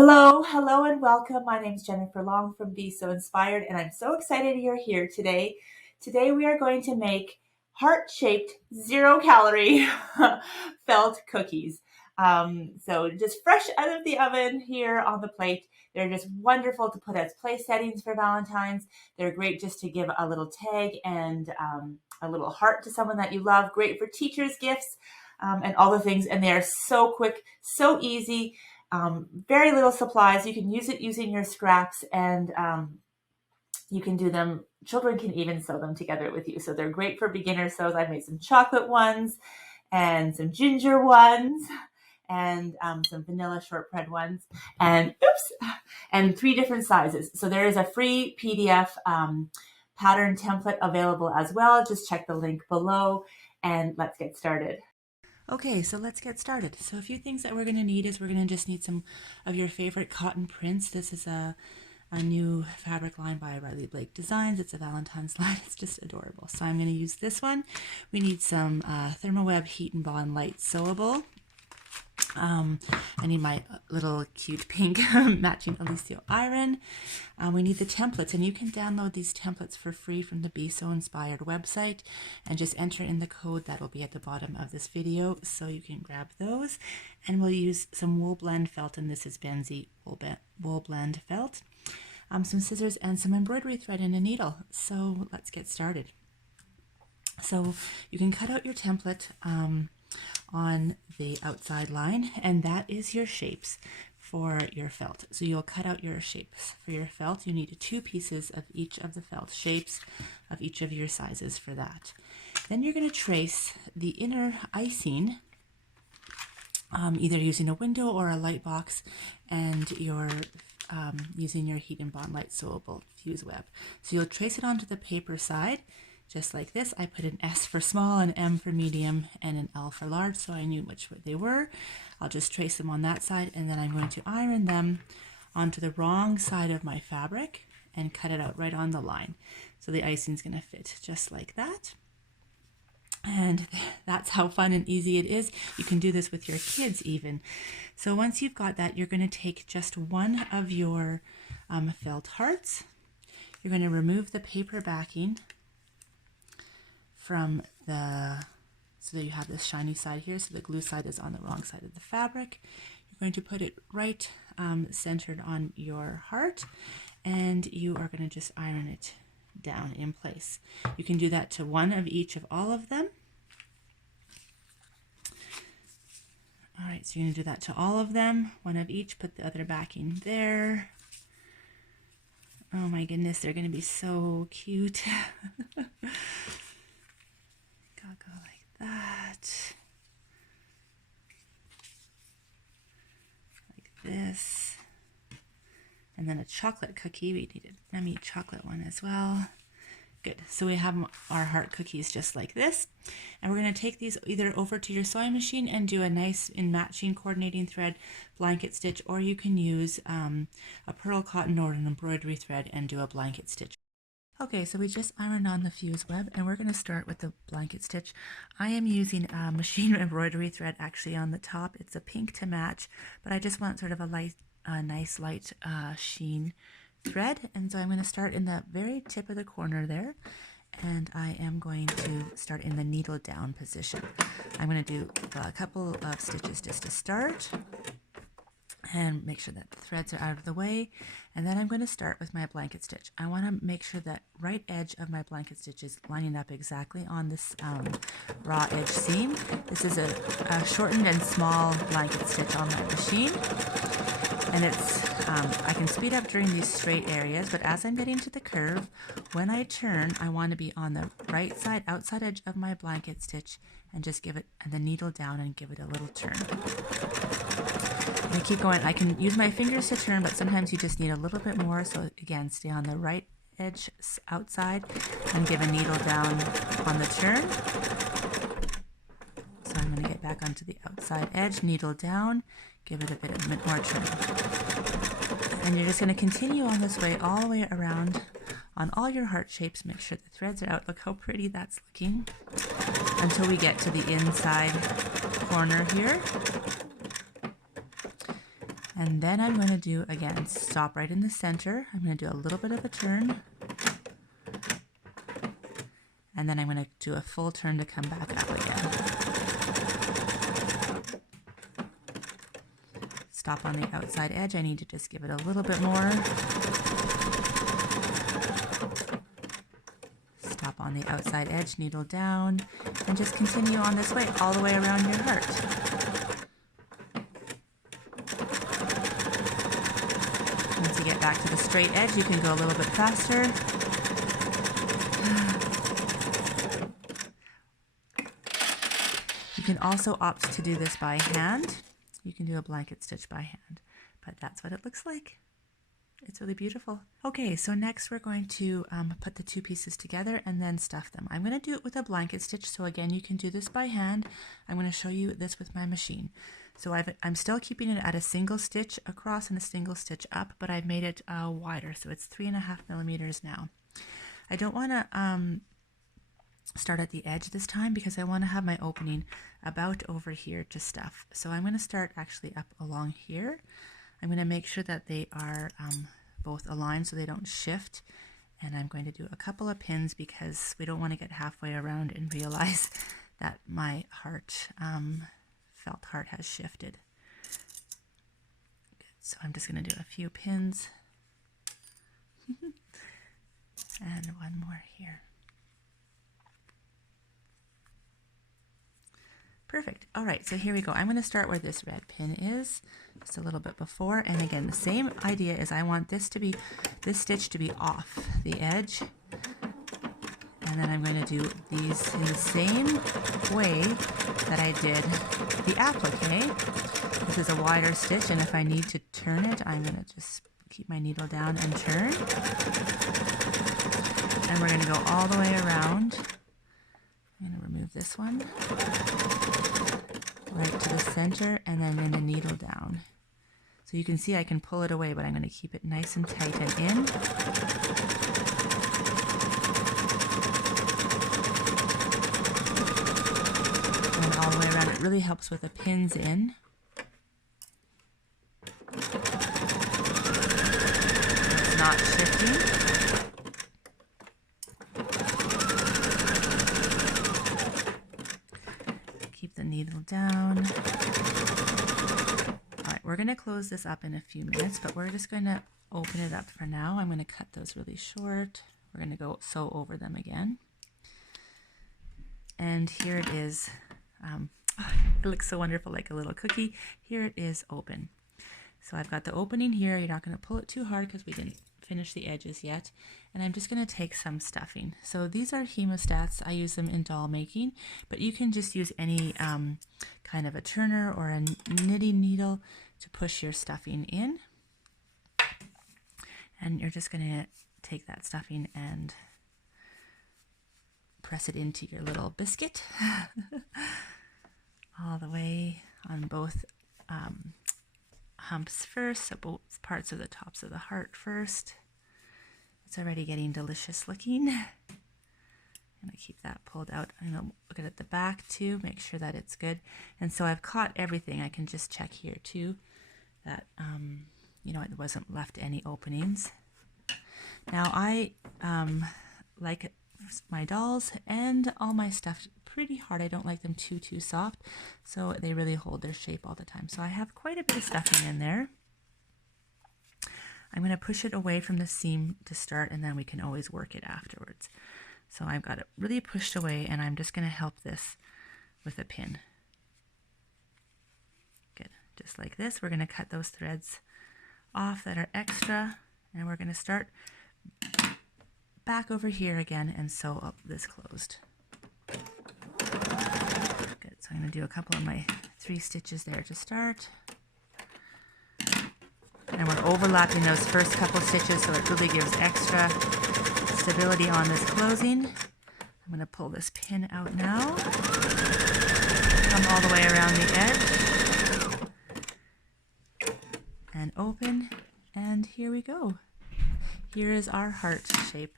Hello, and welcome. My name is Jennifer Long from Be So Inspired, and I'm so excited you're here today. Today we are going to make heart-shaped, zero-calorie felt cookies. So just fresh out of the oven here on the plate. They're just wonderful to put as place settings for Valentine's. They're great just to give a little tag and a little heart to someone that you love. Great for teachers' gifts and all the things. And they are so quick, so easy. Very little supplies. You can use it using your scraps, and you can do them. Children can even sew them together with you. So they're great for beginner sews. I've made some chocolate ones and some ginger ones and some vanilla shortbread ones and 3 different sizes. So there is a free PDF pattern template available as well. Just check the link below and let's get started. Okay, so let's get started. So a few things that we're going to need is we're going to just need some of your favorite cotton prints. This is a new fabric line by Riley Blake Designs. It's a Valentine's line. It's just adorable. So I'm going to use this one. We need some Thermoweb Heat and Bond Lite Sewable. I need my little cute pink matching Alicio iron. We need the templates, and you can download these templates for free from the Be So Inspired website and just enter in the code that will be at the bottom of this video so you can grab those. And we'll use some wool blend felt, and this is Benzie Wool Blend Felt, some scissors and some embroidery thread and a needle. So let's get started. So you can cut out your template on the outside line, and that is your shapes for your felt. So you'll cut out your shapes for your felt. You need 2 pieces of each of the felt shapes of each of your sizes for that. Then you're going to trace the inner icing either using a window or a light box, and you're using your Heat and Bond Light Sewable fuse web. So you'll trace it onto the paper side just like this. I put an S for small, an M for medium, and an L for large, so I knew which they were. I'll just trace them on that side, and then I'm going to iron them onto the wrong side of my fabric and cut it out right on the line. So the icing is going to fit just like that. And that's how fun and easy it is. You can do this with your kids even. So once you've got that, you're going to take just one of your felt hearts. You're going to remove the paper backing from so that you have this shiny side here, so the glue side is on the wrong side of the fabric. You're going to put it right centered on your heart, and you are going to just iron it down in place. You can do that to one of each of all of them. All right, so you're going to do that to all of them, one of each, put the other backing there. Oh my goodness, they're going to be so cute. Go like that, like this, and then a chocolate cookie. We need a yummy chocolate one as well. Good. So we have our heart cookies just like this, and we're going to take these either over to your sewing machine and do a nice in matching coordinating thread blanket stitch, or you can use a pearl cotton or an embroidery thread and do a blanket stitch. Okay, so we just ironed on the fuse web, and we're going to start with the blanket stitch. I am using a machine embroidery thread actually on the top. It's a pink to match, but I just want sort of a nice light sheen thread. And so I'm going to start in the very tip of the corner there, and I am going to start in the needle down position. I'm going to do a couple of stitches just to start and make sure that the threads are out of the way, and then I'm going to start with my blanket stitch. I want to make sure that right edge of my blanket stitch is lining up exactly on this raw edge seam. This is a shortened and small blanket stitch on my machine, and it's I can speed up during these straight areas, but as I'm getting to the curve, when I turn, I want to be on the right side outside edge of my blanket stitch and just give it the needle down and give it a little turn. I keep going. I can use my fingers to turn, but sometimes you just need a little bit more. So again, stay on the right edge outside and give a needle down on the turn. So I'm going to get back onto the outside edge, needle down, give it a bit more turn. And you're just going to continue on this way all the way around on all your heart shapes. Make sure the threads are out. Look how pretty that's looking until we get to the inside corner here. And then I'm going to do, again, stop right in the center. I'm going to do a little bit of a turn. And then I'm going to do a full turn to come back up again. Stop on the outside edge. I need to just give it a little bit more. Stop on the outside edge, needle down, and just continue on this way, all the way around your heart. Once you get back to the straight edge, you can go a little bit faster. You can also opt to do this by hand. You can do a blanket stitch by hand, but that's what it looks like. It's really beautiful. Okay, so next we're going to put the two pieces together and then stuff them. I'm going to do it with a blanket stitch, so again, you can do this by hand. I'm going to show you this with my machine. So I'm still keeping it at a single stitch across and a single stitch up, but I've made it wider, so it's 3.5 millimeters now. I don't want to start at the edge this time because I want to have my opening about over here to stuff. So I'm going to start actually up along here. I'm going to make sure that they are both aligned so they don't shift, and I'm going to do a couple of pins because we don't want to get halfway around and realize that my heart, felt heart, has shifted. Good. So I'm just going to do a few pins and one more here. Perfect. All right, so here we go. I'm going to start where this red pin is, just a little bit before. And again, the same idea is I want this stitch to be off the edge. And then I'm going to do these in the same way that I did the applique. This is a wider stitch, and if I need to turn it, I'm going to just keep my needle down and turn. And we're going to go all the way around. I'm going to remove this one. Right to the center, and then in the needle down. So you can see I can pull it away, but I'm going to keep it nice and tight and in. And all the way around. It really helps with the pins in. It's not shifting. Keep the needle down. All right, we're going to close this up in a few minutes, but we're just going to open it up for now. I'm going to cut those really short. We're going to go sew over them again. And here it is. It looks so wonderful, like a little cookie. Here it is open. So I've got the opening here. You're not going to pull it too hard because we didn't finish the edges yet. And I'm just going to take some stuffing. So these are hemostats. I use them in doll making, but you can just use any kind of a turner or a knitting needle to push your stuffing in. And you're just going to take that stuffing and press it into your little biscuit all the way on both humps first, so both parts of the tops of the heart first. It's already getting delicious looking. I'm going to keep that pulled out. I'm going to look at the back too, make sure that it's good. And so I've caught everything. I can just check here too that, you know, it wasn't left any openings. Now I like my dolls and all my stuff pretty hard. I don't like them too soft, so they really hold their shape all the time. So I have quite a bit of stuffing in there. I'm going to push it away from the seam to start, and then we can always work it afterwards. So I've got it really pushed away, and I'm just going to help this with a pin. Good, just like this. We're going to cut those threads off that are extra, and we're going to start back over here again and sew up this closed. Good, so I'm going to do a couple of my 3 stitches there to start. And we're overlapping those first couple stitches so it really gives extra stability on this closing. I'm going to pull this pin out now. Come all the way around the edge. And open. And here we go. Here is our heart shape.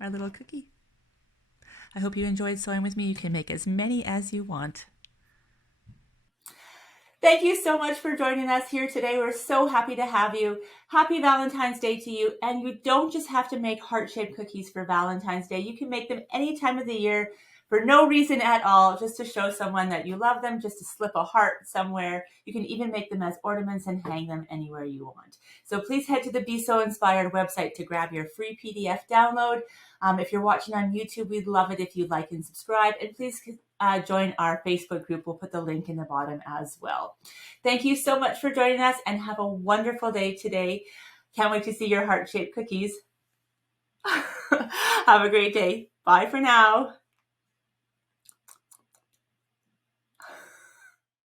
Our little cookie. I hope you enjoyed sewing with me. You can make as many as you want. Thank you so much for joining us here today. We're so happy to have you. Happy Valentine's Day to you. And you don't just have to make heart-shaped cookies for Valentine's Day. You can make them any time of the year for no reason at all, just to show someone that you love them, just to slip a heart somewhere. You can even make them as ornaments and hang them anywhere you want. So please head to the Be So Inspired website to grab your free PDF download. If you're watching on YouTube, we'd love it if you'd like and subscribe. And please join our Facebook group. We'll put the link in the bottom as well. Thank you so much for joining us and have a wonderful day today. Can't wait to see your heart-shaped cookies. Have a great day. Bye for now.